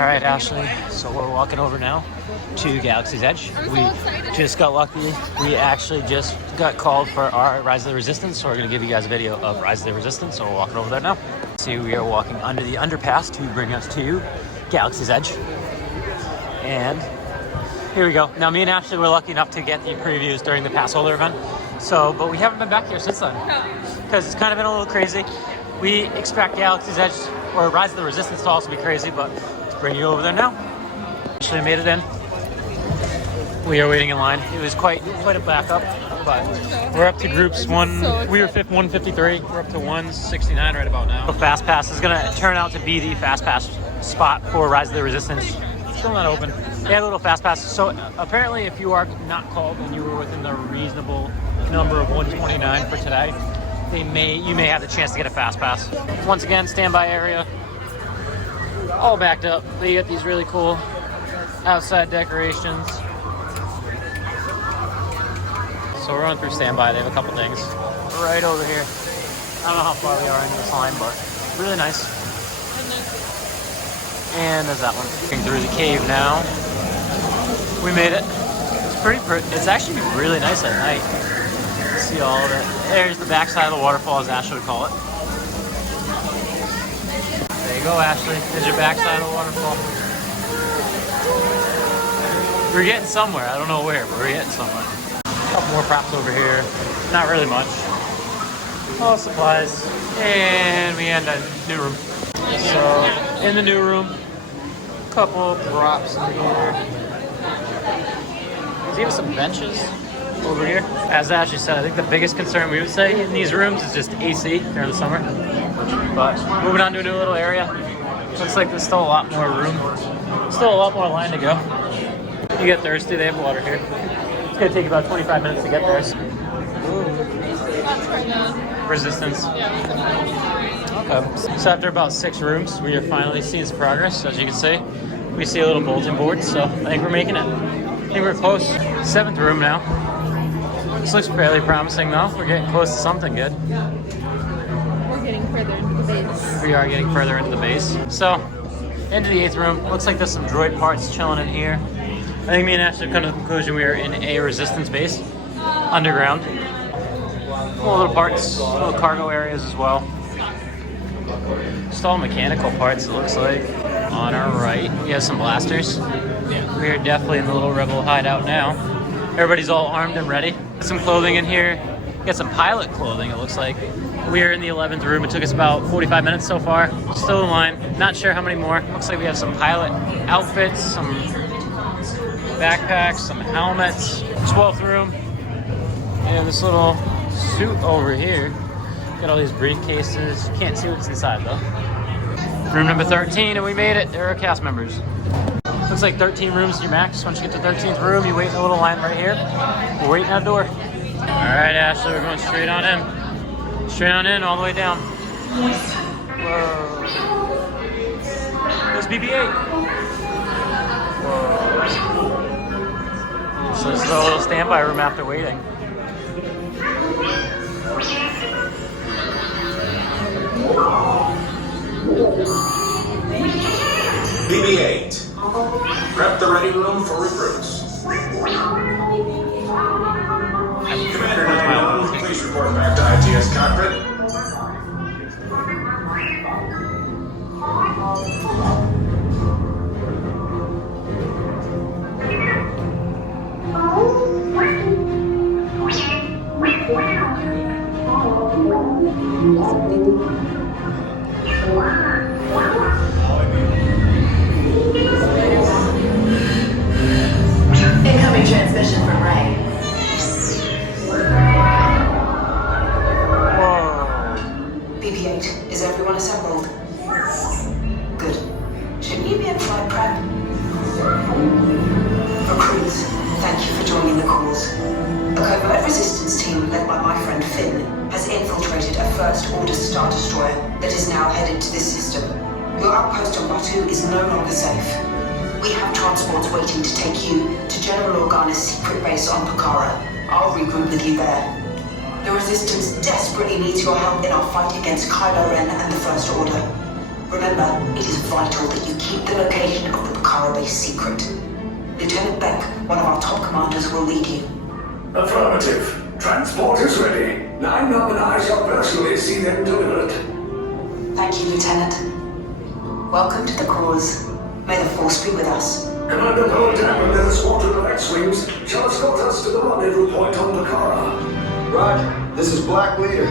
Alright, Ashley, so we're walking over now to Galaxy's Edge. I'm so excited. Just got lucky. We actually just got called for our Rise of the Resistance, so we're going to give you guys a video of Rise of the Resistance, so we're walking over there now. See, we are walking under the underpass to bring us to Galaxy's Edge. And here we go. Now, me and Ashley were lucky enough to get the previews during the pass holder event, but we haven't been back here since then, because it's kind of been a little crazy. We expect Galaxy's Edge or Rise of the Resistance to also be crazy, but let's bring you over there now. Actually made it in. We are waiting in line. It was quite a backup, but we're up to groups one. We were 153. We're up to 169 right about now. The Fast Pass is gonna turn out to be the Fast Pass spot for Rise of the Resistance. Still not open. They had a little Fast Pass. So apparently, if you are not called and you were within the reasonable number of 129 for today, you may have the chance to get a Fast Pass. Once again, standby area, all backed up. They get these really cool outside decorations. So we're going through standby. They have a couple things right over here. I don't know how far we are into this line, but really nice. And there's that one. Looking through the cave now. We made it. It's pretty. It's actually really nice at night. See all of it. There's the backside of the waterfall, as Ashley would call it. There you go, Ashley. There's your backside of the waterfall. We're getting somewhere. I don't know where, but we're getting somewhere. A couple more props over here. Not really much. All supplies. And we end a new room. So, in the new room, a couple props in here. There's even some benches over here. As Ashley said, I think the biggest concern we would say in these rooms is just AC during the summer. But moving on to a new little area. Looks like there's still a lot more room. Still a lot more line to go. You get thirsty, they have water here. It's gonna take about 25 minutes to get there. Resistance. Okay. So after about 6 rooms, we are finally seeing some progress. As you can see, we see a little bulletin board, so I think we're making it. I think we're close. 7th room now. This looks fairly promising though. We're getting close to something good. We're getting further into the base. We are getting further into the base. So, into the 8th room. Looks like there's some droid parts chilling in here. I think me and Ashley have come to the conclusion we are in a resistance base. Underground. Little parts, little cargo areas as well. Just all mechanical parts, it looks like. On our right, we have some blasters. We are definitely in the little rebel hideout now. Everybody's all armed and ready. Some clothing in here. Got some pilot clothing, it looks like. We are in the 11th room. It took us about 45 minutes so far. Still in line. Not sure how many more. Looks like we have some pilot outfits, some backpacks, some helmets. 12th room. And this little suit over here. Got all these briefcases. Can't see what's inside though. Room number 13, and we made it. There are cast members. Looks like 13 rooms is your max. Once you get to 13th room, you wait in a little line right here. We're waiting at the door. Alright, Ashley, we're going straight on in. Straight on in, all the way down. Whoa. There's BB-8. Whoa. So this is a little standby room after waiting. BB-8. Prep the ready room for recruits. Commander 9, please report back to ITS cockpit. Incoming transmission from Ray. BB-8, is everyone assembled? Good. Shouldn't you be in flight prep? Recruits, thank you for joining the cause. A covert resistance team led by my friend Finn has infiltrated a First Order Star Destroyer that is now headed to this system. Your outpost on Batu is no longer safe. We have transports waiting to take you to General Organa's secret base on Pucara. I'll regroup with you there. The Resistance desperately needs your help in our fight against Kylo Ren and the First Order. Remember, it is vital that you keep the location of the Bakara base secret. Lieutenant Beck, one of our top commanders, will lead you. Affirmative. Transport is ready. 9-9 and I shall personally see them delivered. Thank you, Lieutenant. Welcome to the cause. May the Force be with us. Commander Poldam and their squadron of X-Wings shall escort us to the rendezvous point on Bakara. Roger, this is Black Leader.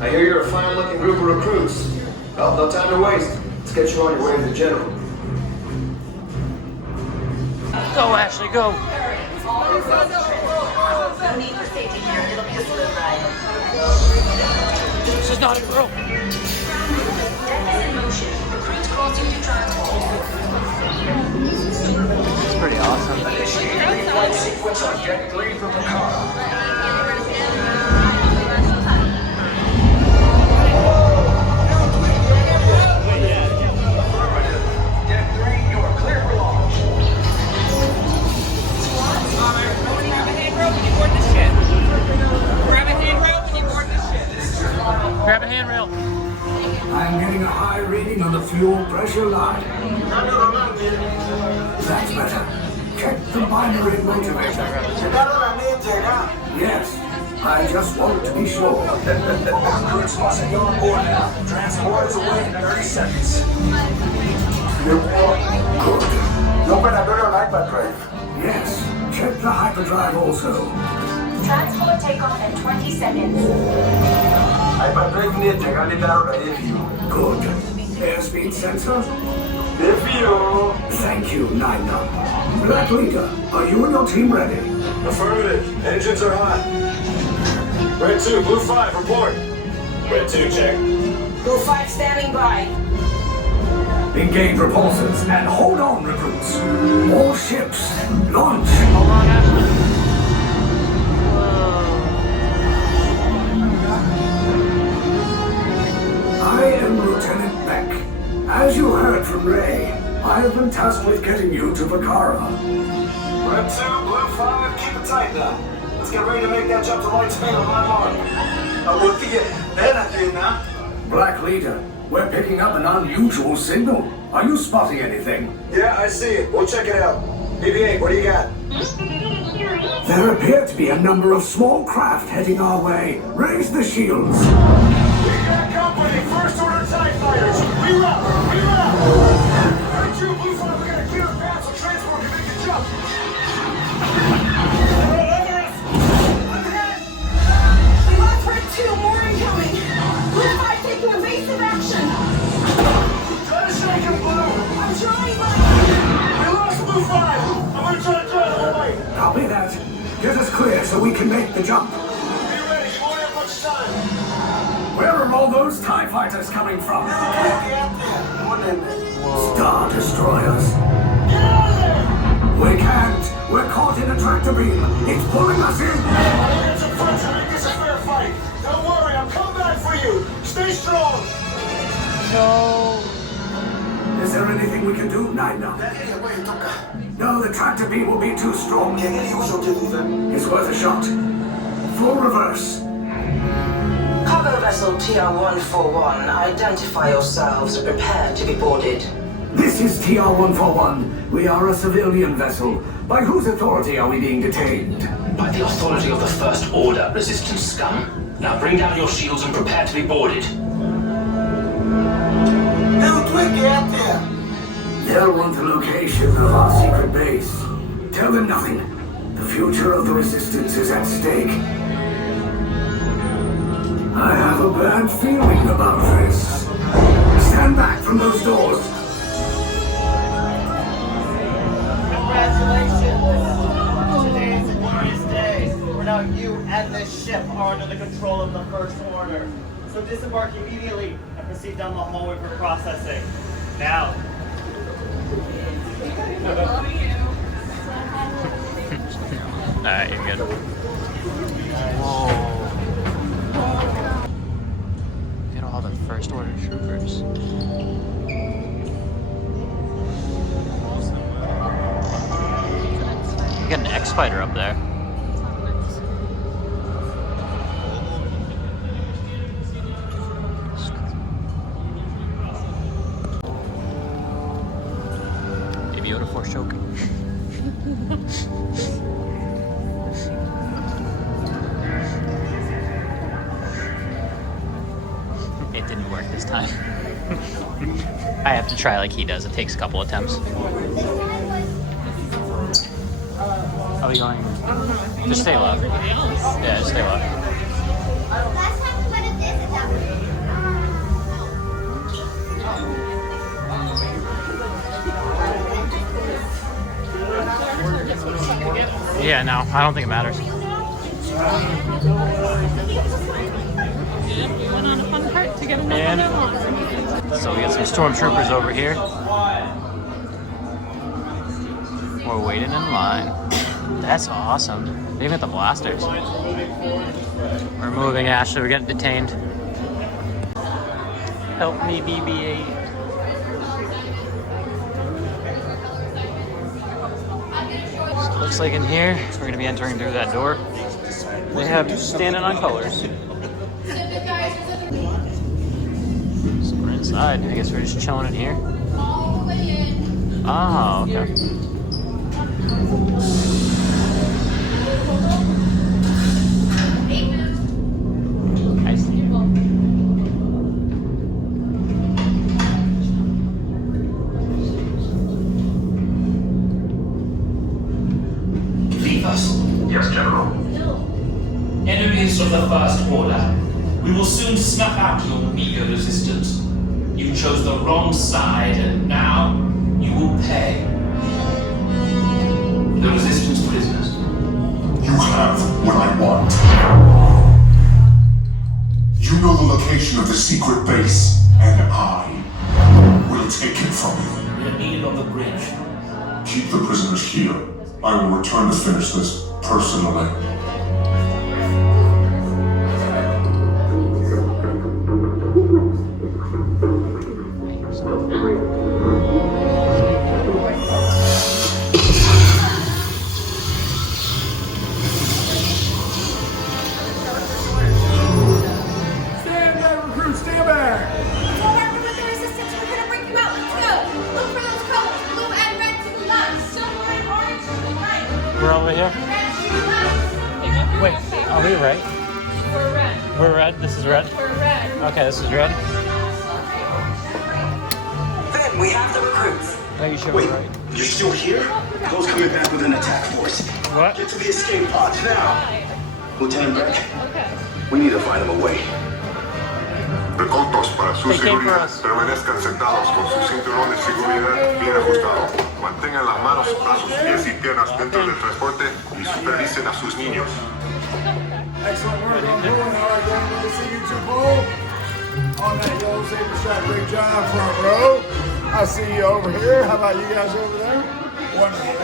I hear you're a fine-looking group of recruits. Well, no time to waste. Let's get you on your way to the General. Go, Ashley, go. No need for safety here. It'll be a smooth ride. This is not a girl. Deck is in motion. Recruits crossing to transport. It's pretty awesome. Initiating flight sequence on Deck 3 for Bakara. Deck 3, you are clear for launch. Grab a handrail. I'm getting a high reading on the fuel pressure line. That's better. Check the binary motivator. Yes, I just want to be sure. Recruits must be on board now. Transport is away in 30 seconds. Good. No better on hyperdrive. Yes, check the hyperdrive also. Transport takeoff in 20 seconds. Hyperdrive near Good. Airspeed sensor? Thank you, 9-9. Black Leader, are you and your team ready? Affirmative. Engines are hot. Red 2, Blue 5, report. Red 2, check. Blue 5 standing by. Engage repulsors and hold on, recruits. All ships, launch. Hold on, Ashley. I am Lieutenant Beck. As you heard from Ray, I have been tasked with getting you to Bakara. Red 2, Blue 5, keep it tight now. Let's get ready to make that jump to light speed on my mark. Black Leader, we're picking up an unusual signal. Are you spotting anything? Yeah, I see it. We'll check it out. BB-8, what do you got? There appear to be a number of small craft heading our way. Raise the shields. We got company. First order TIE fighters. Reroute. Red 2, Blue 5, we got a clear path so transport can make the jump. We lost Red 2. More incoming. Blue 5 taking evasive action. Try to shake him, Blue. I'm trying, but We lost Blue 5. I'm gonna try to drive him away. Copy that. Get us clear so we can make the jump. Be ready. You won't have much time. Where are all those TIE fighters coming from? Star Destroyers. Get out of there. We can't. We're caught in a tractor beam. It's pulling us in. I'll get some friends to make this a fair fight. Don't worry, I'm coming back for you. Stay strong. No. Is there anything we can do, 9-9? No, the tractor beam will be too strong. It's worth a shot. Full reverse. cargo vessel TR-141, identify yourselves and prepare to be boarded. This is TR-141. We are a civilian vessel. By whose authority are we being detained? By the authority of the First Order, Resistance scum. Now bring down your shields and prepare to be boarded. They'll want the location of our secret base. Tell them nothing. The future of the Resistance is at stake. I have a bad feeling about this. Stand back from those doors. Congratulations! Today is a glorious day, where now you and this ship are under the control of the First Order. So disembark immediately and proceed down the hallway for processing. Now. Alright, you're good. Whoa. Look at all the First Order troopers. You got an X-Fighter up there. me with a force choke. It didn't work this time. I have to try like he does. It takes a couple attempts. Are we going? Just stay low. Yeah, just stay low. Yeah, no, I don't think it matters. And we went on a fun part to get another one. So we got some stormtroopers over here. We're waiting in line. That's awesome. They even got the blasters. We're moving, Ashley. We're getting detained. Help me, BB-8. So it looks like in here, we're going to be entering through that door. They have standing on colors. So we're inside. I guess we're just chilling in here. Oh, okay. I see. Leave us. Yes, General. Enemies of the First Order. We will soon snuff out your meager resistance. You chose the wrong side, and now you will pay. The Resistance prisoners. You have what I want. You know the location of the secret base, and I will take it from you. We are needed on the bridge. Keep the prisoners here. I will return to finish this personally. Stand back, recruits, stand back! Don't worry with the resistance. We're gonna break you out. Let's go. Look for those colors. Blue and red to the left. Silver and orange to the right. We're over here. Red to the left. Wait, are we right? We're red. We're red? This is red? We're red. Okay, this is red. Then we have the recruits. Are you sure Wait, we're right? you're still here? Those coming back with an attack force. What? Get to the escape pods now. Lieutenant Beck, Okay. we need to find them a way. Recautos para su They came for seguridad. us. Permanezcan sentados con su cinturón de seguridad bien ajustado. Mantengan las manos, brazos, pies y piernas dentro del transporte y supervisen a sus niños. Excellent work on pulling. All right, gang, good to see you two pull. On that yellow saber shot, great job, front row. I see you over here. How about you guys over there? Wonderful.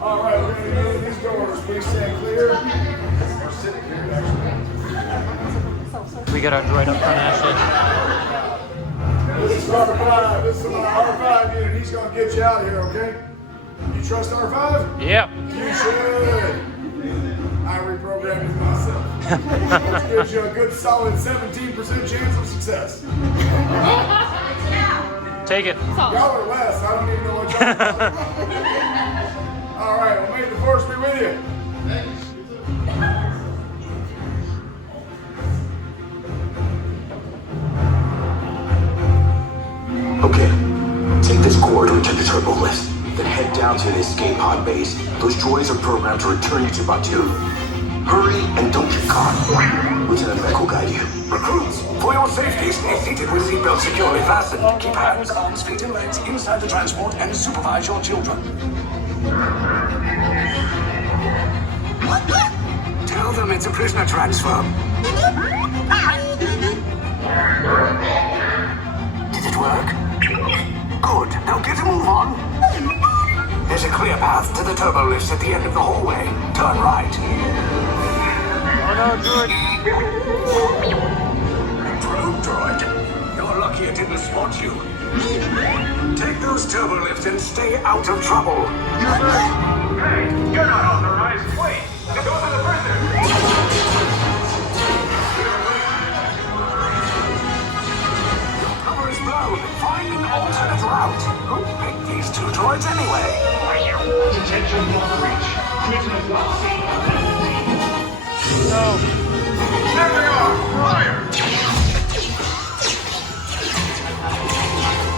All right, we're going to go to these doors. Please stand clear. We're sitting here, actually. We got our droid up front, Ashley. This is R5. This is my R5 unit. He's going to get you out of here, okay? You trust R5? Yep. You should. I reprogrammed it myself. Which gives you a good solid 17% chance of success. Take it. Y'all are less. I don't even know what y'all are. All right, well, may the force be with you. Okay, take this corridor to the turbo lift. Then head down to the escape pod base. Those droids are programmed to return you to Batu. Hurry and don't get caught. Lieutenant Beck will guide you. Recruits, for your safety, stay seated with seatbelts securely fastened. Keep hands, arms, feet, and legs inside the transport and supervise your children. Tell them it's a prisoner transfer. Did it work? Good. Now get a move on. There's a clear path to the turbo lifts at the end of the hallway. Turn right. Oh no, droid. Probe droid. You're lucky it didn't spot you. Take those turbo lifts and stay out of trouble. Hey, you're not authorized. Wait, go to the prisoner. Cover is blown. Find an alternate out. Who picked these two droids anyway? Detention block breach. Prisoners not seen. There they are! Fire!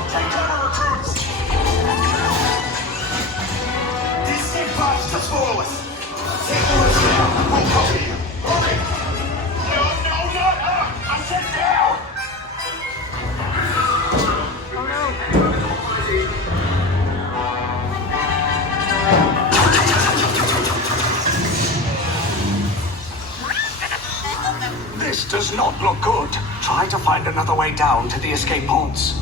Take cover, recruits! These escape pods just follow us. Take the rest now. We'll cover you. Hurry! No, not up! I said down! This does not look good. Try to find another way down to the escape pods.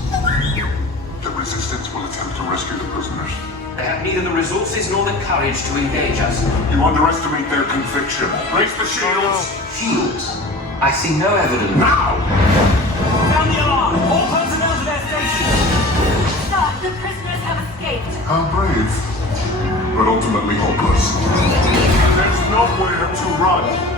The Resistance will attempt to rescue the prisoners. They have neither the resources nor the courage to engage us. You underestimate their conviction. Brace the shields! Shields? I see no evidence. Now! Sound the alarm! All personnel to their stations! Stop! The prisoners have escaped. How brave, but ultimately hopeless. There's nowhere to run.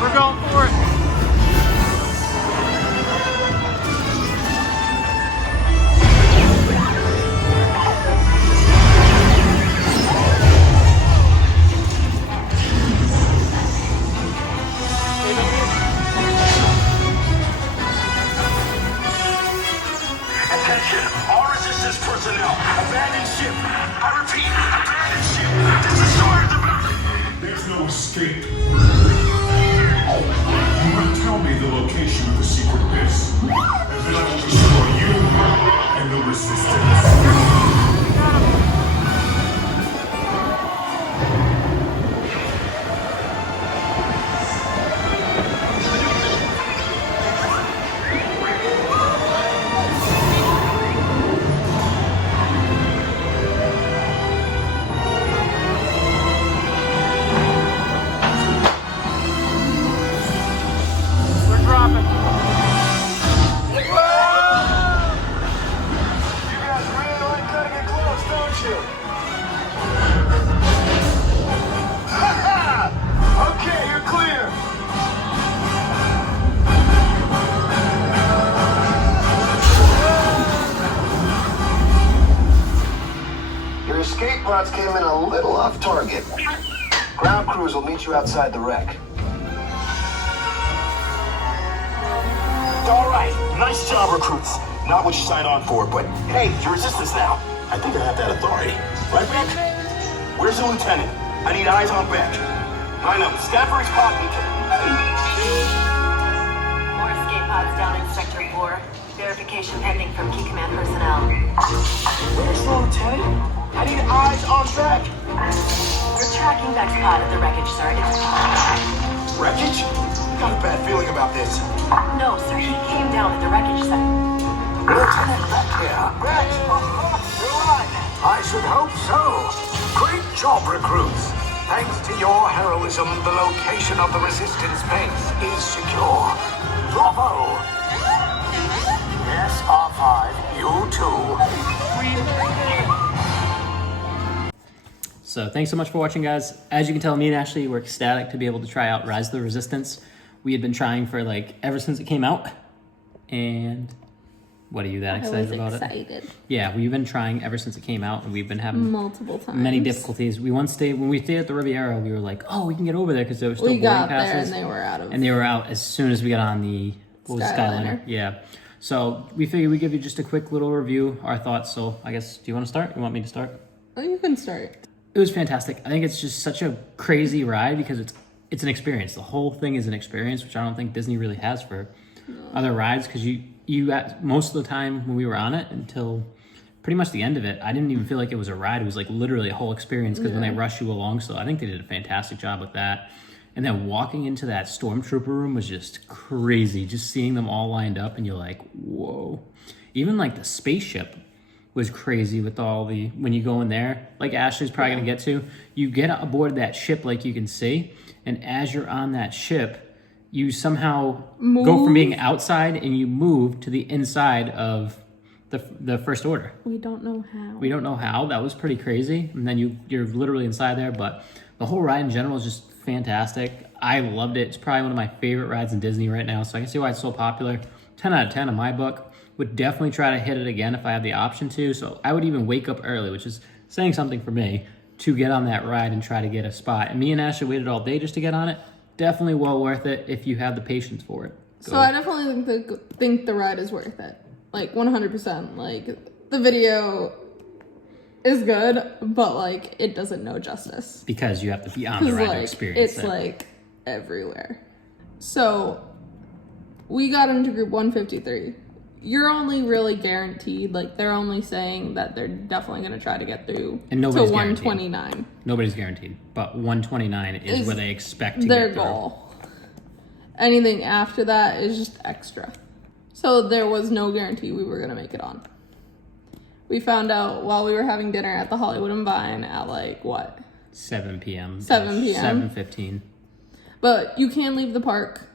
We're going for it. Attention, all resistance personnel. Abandon ship. I repeat, abandon ship. This destroyer's about. There's no escape. You will tell me the location of the secret base, and then I will destroy you and the Resistance. We're dropping. You guys really like cutting it close, don't you? Okay, you're clear. Your escape pods came in a little off target. Ground crews will meet you outside the wreck. All right, nice job, recruits. Not what you signed on for, but hey, you're resistance now. I think I have that authority. Right, Beck? Where's the lieutenant? I need eyes on Beck. Line up. Stafford's pod beacon. More escape pods down in Sector 4. Verification pending from Key Command personnel. Where's the lieutenant? I need eyes on Beck. We're tracking Beck's pod at the wreckage, sir. Wreckage? Got a bad feeling about this. No, sir. He came down at the wreckage site. Lieutenant Beck here. Beck! You're right. I should hope so. Great job, recruits. Thanks to your heroism, the location of the Resistance base is secure. Bravo! Yes, R5, you too. So thanks so much for watching, guys. As you can tell, me and Ashley were ecstatic to be able to try out Rise of the Resistance. We had been trying for ever since it came out. And what are you that excited about it? Yeah, we've been trying ever since it came out, and we've been having multiple times. many difficulties. When we stayed at the Riviera, we were like, oh, we can get over there because there were still boarding passes. There and they were out of. And they were out as soon as we got on the Skyliner. Yeah. So we figured we'd give you just a quick little review, our thoughts. So I guess, do you want to start? You want me to start? Oh, you can start. It was fantastic. I think it's just such a crazy ride because it's an experience. The whole thing is an experience, which I don't think Disney really has for other rides, because you got most of the time when we were on it until pretty much the end of it, I didn't even feel like it was a ride. It was literally a whole experience because when they rush you along. So I think they did a fantastic job with that. And then walking into that stormtrooper room was just crazy. Just seeing them all lined up and you're like, whoa. Even the spaceship, was crazy with all the, when you go in there, like Ashley's probably gonna get to, you get aboard that ship like you can see, and as you're on that ship, you somehow go from being outside and you move to the inside of the First Order. We don't know how. We don't know how. That was pretty crazy. And then you're literally inside there, but the whole ride in general is just fantastic. I loved it. It's probably one of my favorite rides in Disney right now, so I can see why it's so popular. 10 out of 10 in my book. Would definitely try to hit it again if I had the option to. So I would even wake up early, which is saying something for me, to get on that ride and try to get a spot. And me and Ashley waited all day just to get on it. Definitely well worth it if you have the patience for it. Go. So I definitely think the ride is worth it. Like 100%. Like the video is good, but like it doesn't know justice. Because you have to be on the ride to experience it. It's like everywhere. So we got into group 153. You're only really guaranteed, like they're only saying that they're definitely going to try to get through and to 129. Nobody's guaranteed, but 129 is where they expect to their get through. goal. Anything after that is just extra. So there was no guarantee we were going to make it on. We found out while we were having dinner at the Hollywood and Vine at like what? 7 p.m. 7 p.m. 7:15. But you can leave the park.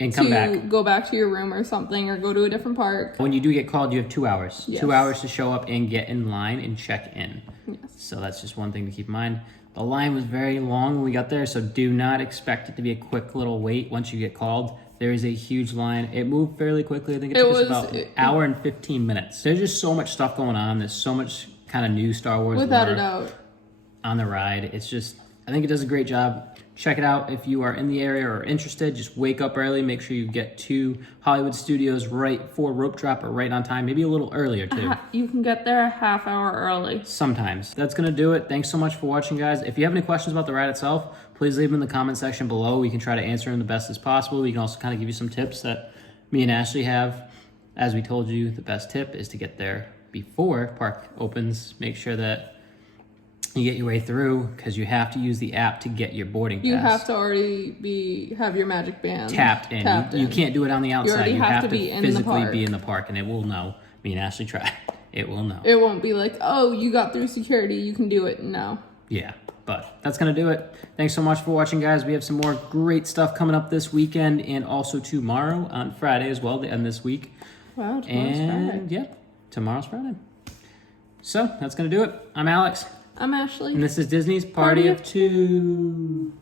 And come back. Go back to your room or something, or go to a different park. When you do get called, you have 2 hours. Yes. 2 hours to show up and get in line and check in. Yes. So that's just one thing to keep in mind. The line was very long when we got there, so do not expect it to be a quick little wait once you get called. There is a huge line. It moved fairly quickly. I think it took us about an hour and 15 minutes. There's just so much stuff going on. There's so much kind of new Star Wars without a doubt on the ride. It's just, I think it does a great job. Check it out if you are in the area or interested. Just wake up early. Make sure you get to Hollywood Studios right for rope drop or right on time. Maybe a little earlier too. You can get there a half hour early. Sometimes. That's going to do it. Thanks so much for watching, guys. If you have any questions about the ride itself, please leave them in the comment section below. We can try to answer them the best as possible. We can also kind of give you some tips that me and Ashley have. As we told you, the best tip is to get there before park opens. Make sure that you get your way through, because you have to use the app to get your boarding pass. You have to already have your magic band tapped in. You can't do it on the outside. You have to be physically be in the park, and it will know. Me and Ashley tried. It will know. It won't be like, oh, you got through security, you can do it. No. Yeah, but that's going to do it. Thanks so much for watching, guys. We have some more great stuff coming up this weekend and also tomorrow on Friday as well to end this week. Wow, tomorrow's Friday. Yeah, tomorrow's Friday. So that's going to do it. I'm Alex. I'm Ashley. And this is Disney's Party of Two.